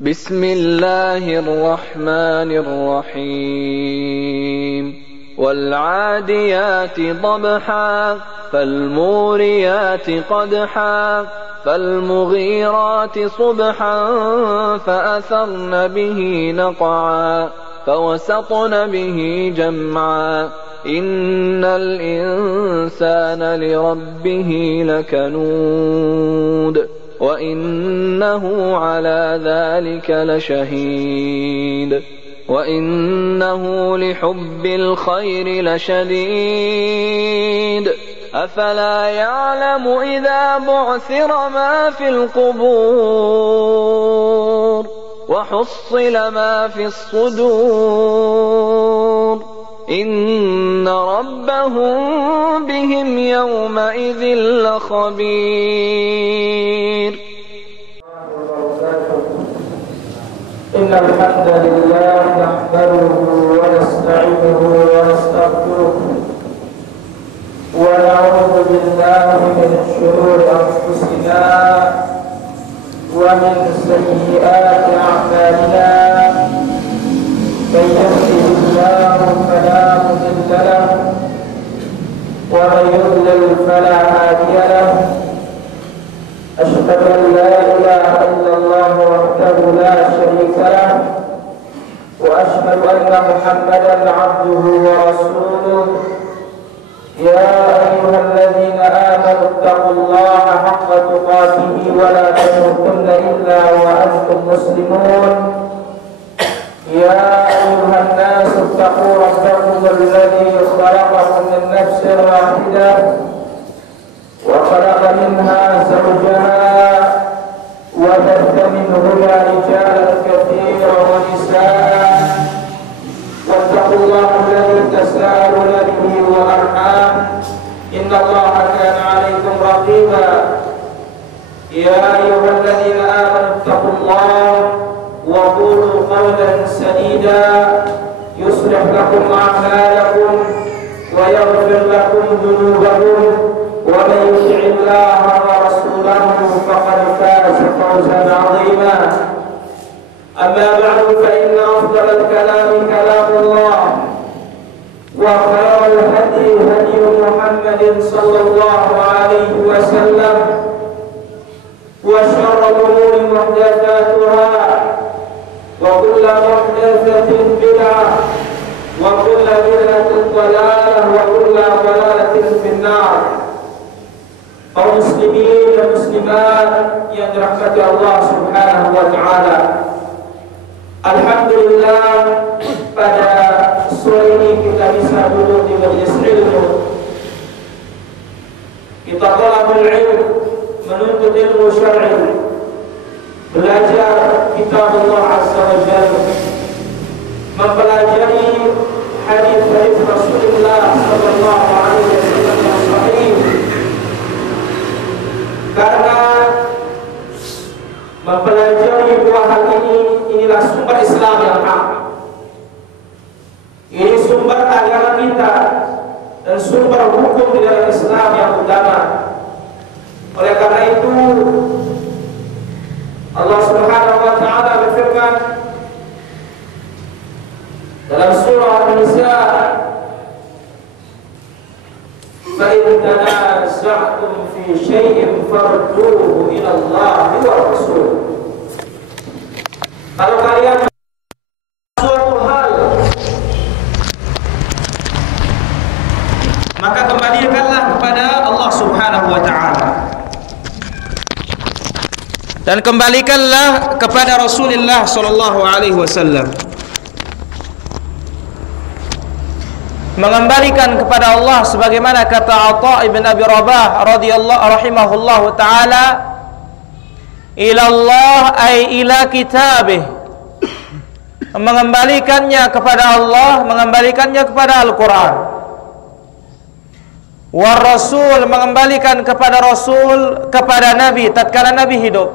بسم الله الرحمن الرحيم والعاديات ضبحا فالموريات قدحا فالمغيرات صبحا فأثرن به نقعا فوسطن به جمعا إن الإنسان لربه لكنود وإنه على ذلك لشهيد وإنه لحب الخير لشديد أفلا يعلم إذا بعثر ما في القبور وحصل ما في الصدور إن ربهم بهم يومئذ لخبير. إن الحمد لله نحمده ونستعينه ونستغفره ونعوذ بالله من شرور أنفسنا ومن سيئات أعمالنا من يهده الله فلا مضل له ومن يضلل فلا هادي له أشهد أن لا إله إلا الله وحده لا شريك له وأشهد أن محمدا عبده ورسوله يا أيها الذين آمنوا اتقوا الله حق تقاته ولا تموتن إلا وأنتم مسلمون يا أيها الناس اتقوا ربكم الذي خلقكم من نفس واحدة وخلق منها زوجها وبث منهما رجالا كثيرا ونساء واتقوا الله الذي تساءلون به والأرحام إن الله كان عليكم رقيبا يا أيها الذين آمنوا اتقوا الله وقولوا قولا سديدا يصلح لكم أعمالكم ويغفر لكم ذنوبكم ومن يطع الله ورسوله فقد فاز فوزا عظيما أما بعد فإن أفضل الكلام كلام الله وخير الهدي هدي محمد صلى الله عليه وسلم وشر الأمور محدثاتها وكل محدثة بدعة وكل بدعة ضلالة وكل ضلالة في النار. Kaum muslimin dan muslimat yang dirahmati Allah Subhanahu wa taala. Alhamdulillah pada sore ini kita bisa duduk di majelis ilmu. Kita talabul ilm, menuntut ilmu syar'i. Belajar kitab Allah Azza wa Jalla. Mempelajari hadis-hadis Rasulullah sallallahu alaihi wasallam yang sahih. Karena mempelajari dua hal inilah sumber Islam yang hak. Ini sumber agama kita dan sumber hukum di dalam Islam yang utama. Oleh karena itu Allah Subhanahu wa taala berfirman dalam surah An-Nisa, فَإِنْ تَنَازَعْتُمْ فِي شَيْءٍ فَرُدُّوهُ إِلَى اللَّهِ وَالرَّسُولِ. Kalau kalian suatu hal, maka kembalikanlah kepada Allah Subhanahu wa taala. Dan kembalikanlah kepada Rasulullah sallallahu alaihi wasallam. Mengembalikan kepada Allah sebagaimana kata Atha ibn Abi Rabah radhiyallahu rahimahullahu taala, ila Allah ay ila kitabih. Mengembalikannya kepada Allah, mengembalikannya kepada Al-Qur'an. War Rasul, mengembalikan kepada Rasul, kepada Nabi tatkala Nabi hidup.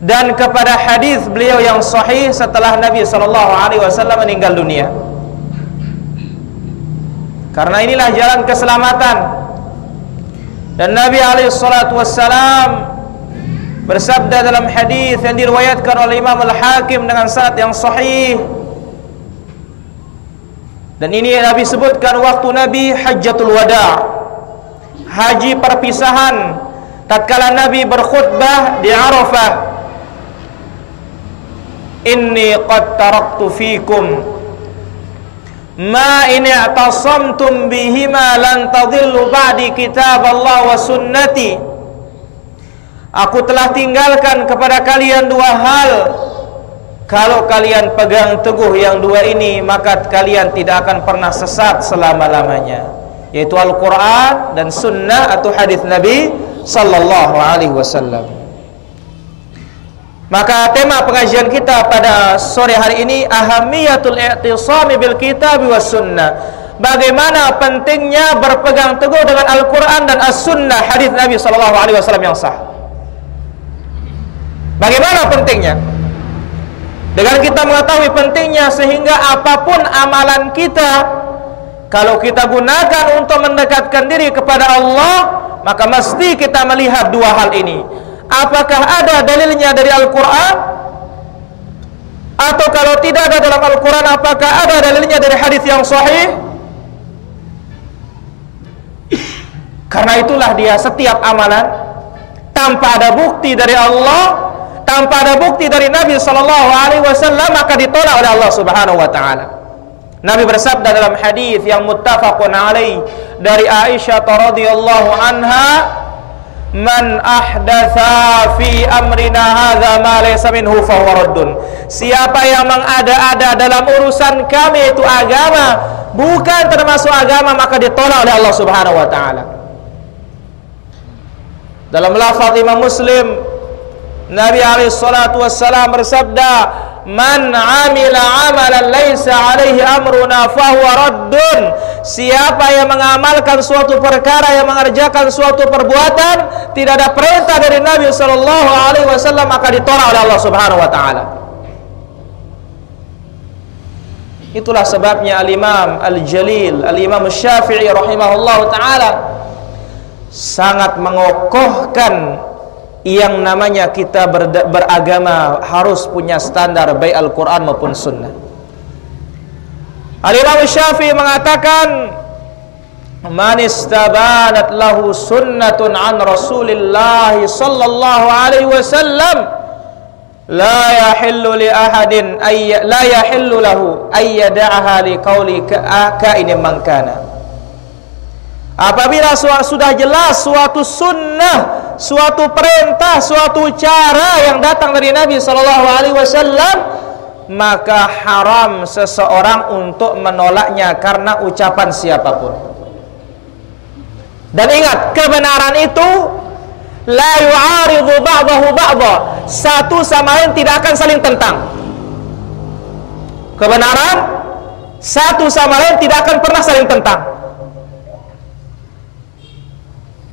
Dan kepada hadis beliau yang sahih setelah Nabi sallallahu alaihi wasallam meninggal dunia. Karena inilah jalan keselamatan. Dan Nabi alaihi salatu wassalam bersabda dalam hadis yang diriwayatkan oleh Imam Al-Hakim dengan sanad yang sahih, dan ini Nabi sebutkan waktu Nabi Hajjatul Wada', haji perpisahan, tatkala Nabi berkhutbah di Arafah, inni qad taraktu fikum ma in i'tasamtum bihima lan tadillu ba'di kitab Allah wa sunnati. Aku telah tinggalkan kepada kalian dua hal, kalau kalian pegang teguh yang dua ini, maka kalian tidak akan pernah sesat selama-lamanya, yaitu Al-Quran dan Sunnah atau hadis Nabi Sallallahu Alaihi Wasallam. Maka tema pengajian kita pada sore hari ini, ahamiyatul i'tisami bil kitab was sunnah. Bagaimana pentingnya berpegang teguh dengan Al-Quran dan As-Sunnah, hadis Nabi Sallallahu Alaihi Wasallam yang sah. Bagaimana pentingnya? Dengan kita mengetahui pentingnya, sehingga apapun amalan kita, kalau kita gunakan untuk mendekatkan diri kepada Allah, maka mesti kita melihat dua hal ini. Apakah ada dalilnya dari Al-Quran? Atau kalau tidak ada dalam Al-Quran, apakah ada dalilnya dari hadis yang sahih? Karena itulah dia setiap amalan tanpa ada bukti dari Allah, tanpa ada bukti dari Nabi Sallallahu Alaihi Wasallam, maka ditolak oleh Allah Subhanahu Wa Taala. Nabi bersabda dalam hadis yang muttafaqun alaih dari Aisyah radhiyallahu anha, man ahdatsa fi amrina hadza ma laysa minhu fa huwa raddun. Siapa yang mengada-ada dalam urusan kami, itu agama, bukan termasuk agama, maka ditolak oleh Allah Subhanahu Wa Taala. Dalam lafaz Imam Muslim, Nabi alaihi salatu wassalam bersabda, man amila amalan laisa alaihi amruna fahuwa raddun. Siapa yang mengamalkan suatu perkara, yang mengerjakan suatu perbuatan, tidak ada perintah dari Nabi sallallahu alaihi wasallam, maka ditolak oleh Allah Subhanahu wa taala. Itulah sebabnya Al-Imam Al-Jalil Al-Imam Syafi'i rahimahullahu taala sangat mengokohkan yang namanya kita beragama harus punya standar baik Al-Quran maupun Sunnah. Al-Imam Syafi'i mengatakan, man istabanat lahu sunnatun an Rasulillah sallallahu alaihi wasallam la yahillu li ahadin la yahillu lahu ay yad'aha li qauli ka'inin man kana. Apabila sudah jelas suatu sunnah, suatu perintah, suatu cara yang datang dari Nabi Sallallahu Alaihi Wasallam, maka haram seseorang untuk menolaknya karena ucapan siapapun. Dan ingat, kebenaran itu la yu'aridu ba'dahu ba'da, satu sama lain tidak akan saling tentang. Kebenaran satu sama lain tidak akan pernah saling tentang.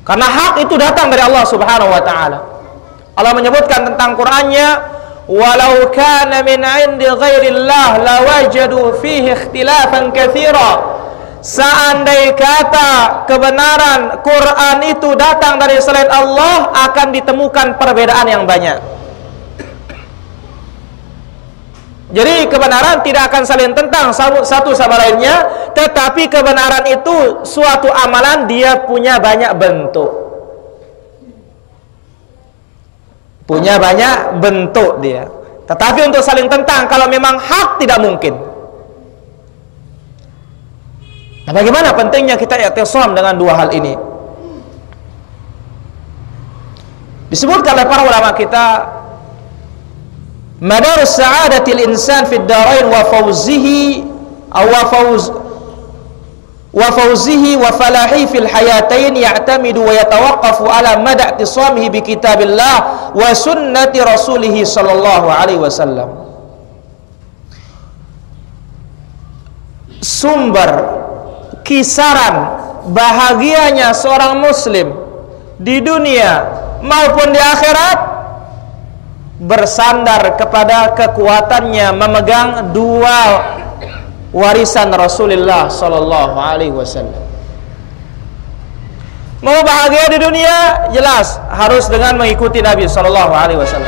Karena hak itu datang dari Allah Subhanahu wa taala. Allah menyebutkan tentang Qur'annya, walau kana min 'indi ghairillah lawajadu fihi ikhtilafan katsira. Seandai kata kebenaran Quran itu datang dari selain Allah, akan ditemukan perbedaan yang banyak. Jadi kebenaran tidak akan saling tentang satu sama lainnya, tetapi kebenaran itu suatu amalan, dia punya banyak bentuk. Punya banyak bentuk dia. Tetapi untuk saling tentang, kalau memang hak, tidak mungkin. Nah, bagaimana pentingnya kita i'tisam dengan dua hal ini? Disebutkan oleh para ulama kita, madarus sa'adatil insan fid darain wa fawzihi wa falahi fil hayatain ya'tamidu wa yatawaqqafu ala mada' i'tisamihi bi kitabillah wa sunnati rasulih sallallahu alaihi wasallam. Sumber kisaran bahagianya seorang muslim di dunia maupun di akhirat bersandar kepada kekuatannya memegang dua warisan Rasulullah sallallahu alaihi wasallam. Mau bahagia di dunia, jelas harus dengan mengikuti Nabi sallallahu alaihi wasallam.